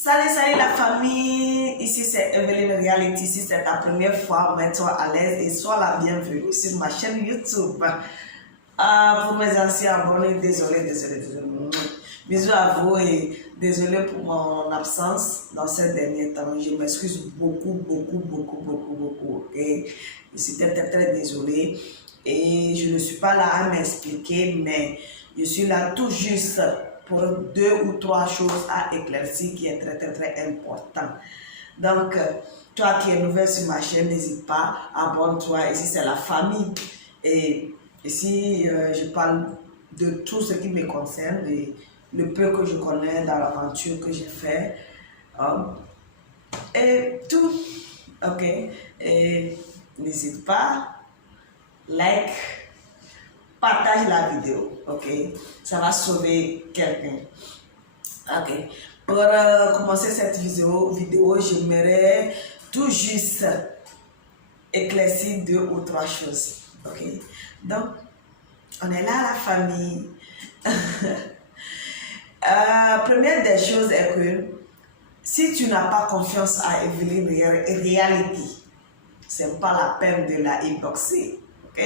Salut la famille, ici c'est Evelyn Reality, si c'est ta première fois, mets-toi à l'aise et sois la bienvenue sur ma chaîne YouTube. Pour mes anciens abonnés, désolé. Bisous à vous et désolé pour mon absence dans ces derniers temps. Je m'excuse beaucoup. Ok? Je suis très désolée et je ne suis pas là à m'expliquer, mais je suis là tout juste pour 2 ou 3 choses à éclaircir qui est très important. Donc, toi qui es nouvelle sur ma chaîne, n'hésite pas, abonne-toi. Ici, c'est la famille. Et ici, je parle de tout ce qui me concerne et le peu que je connais dans l'aventure que j'ai fait. Et tout. Ok. Et n'hésite pas, like, partage la vidéo. Ok. Ça va sauver quelqu'un. Ok. Pour commencer cette vidéo, j'aimerais tout juste éclaircir 2 ou 3 choses. Ok. Donc, on est là, la famille. Première des choses est que si tu n'as pas confiance à Evelyn Reality, c'est pas la peine de la inboxer. Ok?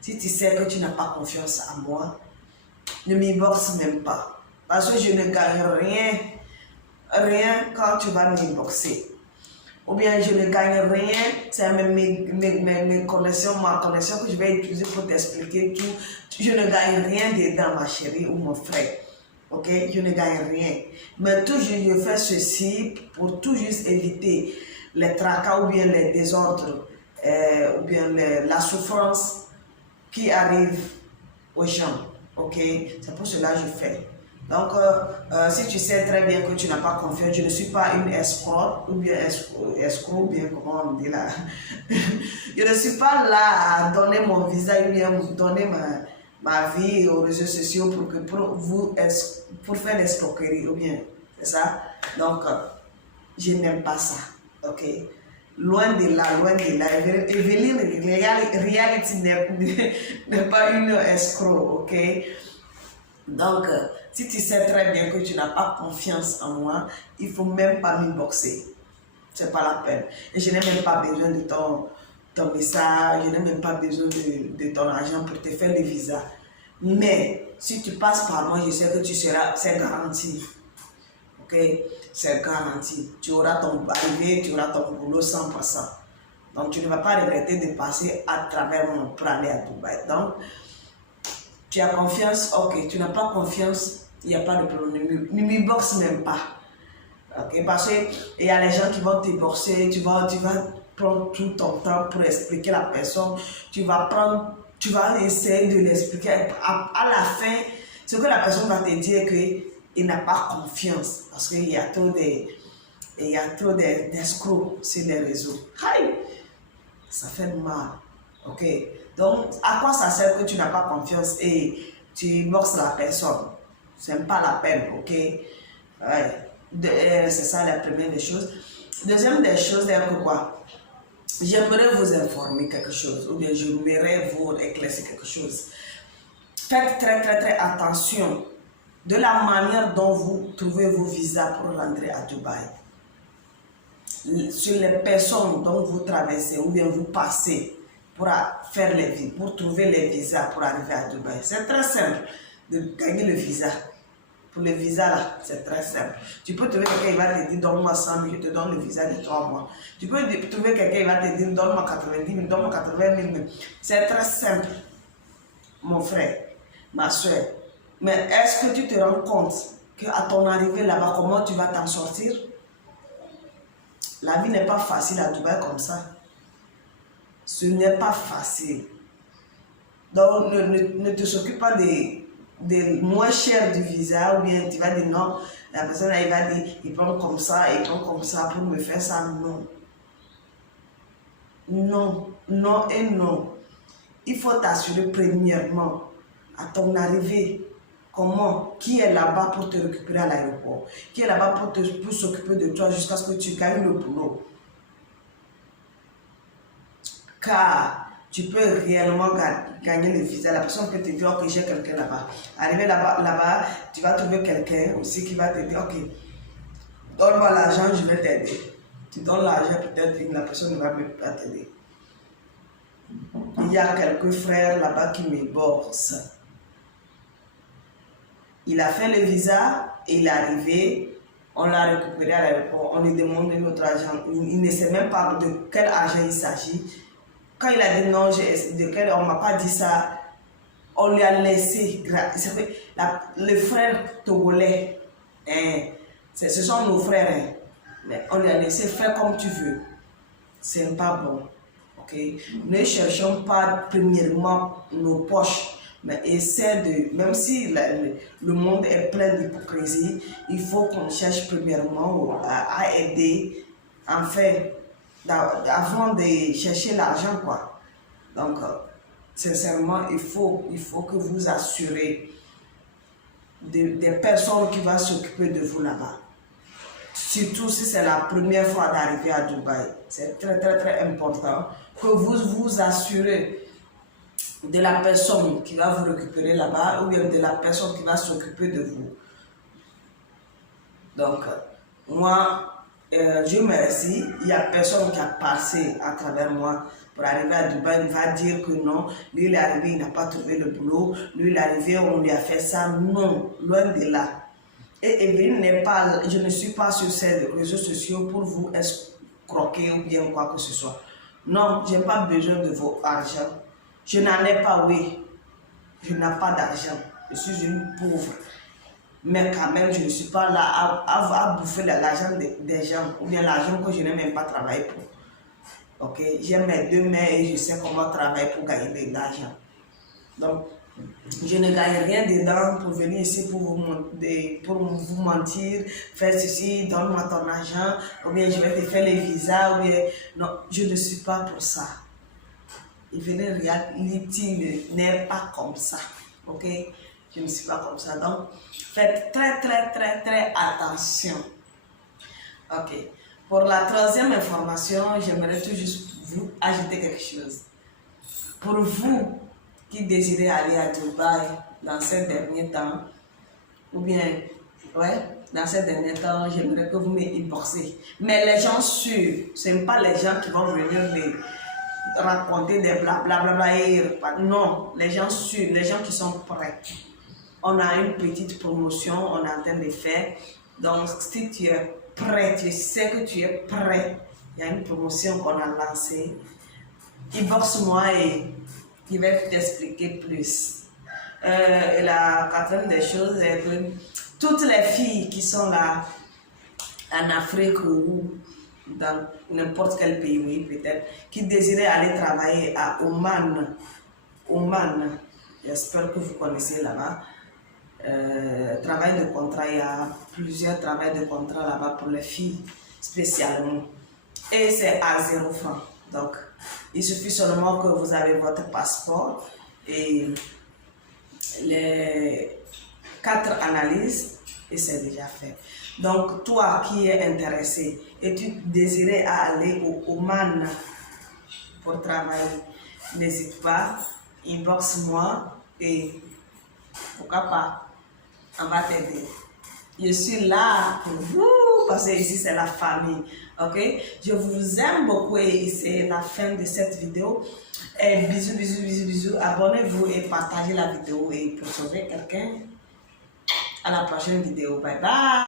Si tu sais que tu n'as pas confiance à moi, ne m'inboxe même pas. Parce que je ne gagne rien quand tu vas m'inboxer. Ou bien je ne gagne rien, c'est même mes connexions, ma connexion que je vais utiliser pour t'expliquer tout. Je ne gagne rien dedans, ma chérie ou mon frère. Ok, je ne gagne rien. Mais toujours je fais ceci pour tout juste éviter les tracas ou bien les désordres, ou bien la souffrance qui arrive aux gens. Ok, c'est pour cela que je fais. Donc, si tu sais très bien que tu n'as pas confiance, je ne suis pas une escroc, ou bien escroc, ou bien comment on dit là. Je ne suis pas là à donner mon visage, ou bien donner ma vie aux réseaux sociaux pour faire l'escroquerie, ou bien, c'est ça. Donc, je n'aime pas ça, ok. Loin de là. Evelyn Reality n'est pas une escroc, ok. Donc, si tu sais très bien que tu n'as pas confiance en moi, il ne faut même pas m'inboxer. Ce n'est pas la peine. Et je n'ai même pas besoin de ton message, je n'ai même pas besoin de ton argent pour te faire le visa. Mais, si tu passes par moi, je sais que tu seras, c'est garanti. Ok? C'est garanti. Tu auras ton arrivée, tu auras ton boulot 100%. Donc, tu ne vas pas regretter de passer à travers moi pour aller à Dubaï. Donc, tu as confiance, ok. Tu n'as pas confiance, il n'y a pas de problème. Ne m'inboxe même pas. Ok? Parce qu'il y a les gens qui vont t'inboxer, tu vas prendre tout ton temps pour expliquer la personne. Tu vas essayer de l'expliquer. À la fin, ce que la personne va te dire, qu'il n'a pas confiance. Parce qu'il y a trop d'escrocs sur les réseaux. Aïe! Ça fait mal. Ok? Donc, à quoi ça sert que tu n'as pas confiance et tu inboxes la personne? C'est pas la peine, ok? Ouais. C'est ça la première des choses. Deuxième des choses, c'est que quoi? J'aimerais vous informer quelque chose, ou bien j'aimerais vous éclaircir quelque chose. Faites très attention de la manière dont vous trouvez vos visas pour rentrer à Dubaï. Sur les personnes dont vous traversez ou bien vous passez pour trouver les visas pour arriver à Dubaï. C'est très simple de gagner le visa. Pour le visa là, c'est très simple. Tu peux trouver quelqu'un qui va te dire donne-moi 100 000, je te donne le visa de 3 mois. Tu peux trouver quelqu'un qui va te dire donne-moi 90 000, donne-moi 80 000. C'est très simple, mon frère, ma soeur. Mais est-ce que tu te rends compte qu'à ton arrivée là-bas, comment tu vas t'en sortir? La vie n'est pas facile à Dubaï comme ça. Ce n'est pas facile. Donc, ne te s'occupe pas des moins chers du visa, ou bien tu vas dire non, la personne elle va dire il prend comme ça pour me faire ça. Non et non. Il faut t'assurer premièrement à ton arrivée. Comment? Qui est là-bas pour te récupérer à l'aéroport? Qui est là-bas pour s'occuper de toi jusqu'à ce que tu gagnes le boulot? Car tu peux réellement gagner le visa. La personne peut te dire, ok, j'ai quelqu'un là-bas. Arrivé là-bas, tu vas trouver quelqu'un aussi qui va te dire, ok, donne-moi l'argent, je vais t'aider. Tu donnes l'argent, peut-être la personne ne va même pas t'aider. Il y a quelques frères là-bas qui me bossent. Il a fait le visa, il est arrivé, on l'a récupéré à l'aéroport, on lui demande notre argent. Il ne sait même pas de quel argent il s'agit. Quand il a dit non, on ne m'a pas dit ça, on lui a laissé. Les frères togolais, hein, ce sont nos frères, hein, mais on lui a laissé faire comme tu veux. Ce n'est pas bon. Okay? Ne cherchons pas premièrement nos poches, mais essaie de, même si le monde est plein d'hypocrisie, il faut qu'on cherche premièrement à aider, en fait, avant de chercher l'argent, quoi. Donc, sincèrement, il faut que vous assurez des personnes qui vont s'occuper de vous là-bas. Surtout si c'est la première fois d'arriver à Dubaï. C'est très, très, très important que vous vous assurez de la personne qui va vous récupérer là-bas ou bien de la personne qui va s'occuper de vous. Donc, moi, Dieu merci, il n'y a personne qui a passé à travers moi pour arriver à Dubaï. Il va dire que non, lui il est arrivé, il n'a pas trouvé le boulot, lui il est arrivé, on lui a fait ça. Non, loin de là. Et Evelyne n'est pas, je ne suis pas sur ces réseaux sociaux pour vous escroquer ou bien quoi que ce soit. Non, je n'ai pas besoin de vos argent. Je n'en ai pas, oui. Je n'ai pas d'argent. Je suis une pauvre. Mais quand même, je ne suis pas là à bouffer l'argent des gens ou bien l'argent que je n'ai même pas travaillé pour. Ok, j'ai mes deux mains et je sais comment travailler pour gagner de l'argent. Donc, je ne gagne rien dedans pour venir ici pour vous mentir, faire ceci, donne-moi ton argent, ou bien je vais te faire les visas, ou bien... Non, je ne suis pas pour ça. Evelyn Reality n'est pas comme ça, ok? Je ne suis pas comme ça, donc faites très, très, très, très attention. Ok, pour la troisième information, j'aimerais tout juste vous ajouter quelque chose. Pour vous qui désirez aller à Dubaï dans ces derniers temps, ou bien, ouais, dans ces derniers temps, j'aimerais que vous m'inboxez. Mais les gens sûrs, ce n'est pas les gens qui vont venir les raconter des blablabla. Non, les gens sûrs, les gens qui sont prêts. On a une petite promotion, on est en train de faire. Donc, si tu es prêt, tu sais que tu es prêt, il y a une promotion qu'on a lancée. Inbox-moi et je vais t'expliquer plus. Et la quatrième des choses est que toutes les filles qui sont là en Afrique ou dans n'importe quel pays, oui, peut-être, qui désiraient aller travailler à Oman, j'espère que vous connaissez là-bas, travail de contrat, il y a plusieurs travails de contrat là-bas pour les filles spécialement. Et c'est à 0 francs. Donc, il suffit seulement que vous avez votre passeport et les 4 analyses et c'est déjà fait. Donc, toi qui es intéressé et tu désirais aller au Oman pour travailler, n'hésite pas, inbox-moi et pourquoi pas, on va t'aider. Je suis là pour vous parce que ici c'est la famille. Ok, je vous aime beaucoup et c'est la fin de cette vidéo. Et bisous, bisous, bisous, bisous. Abonnez-vous et partagez la vidéo et pour sauver quelqu'un. À la prochaine vidéo. Bye bye.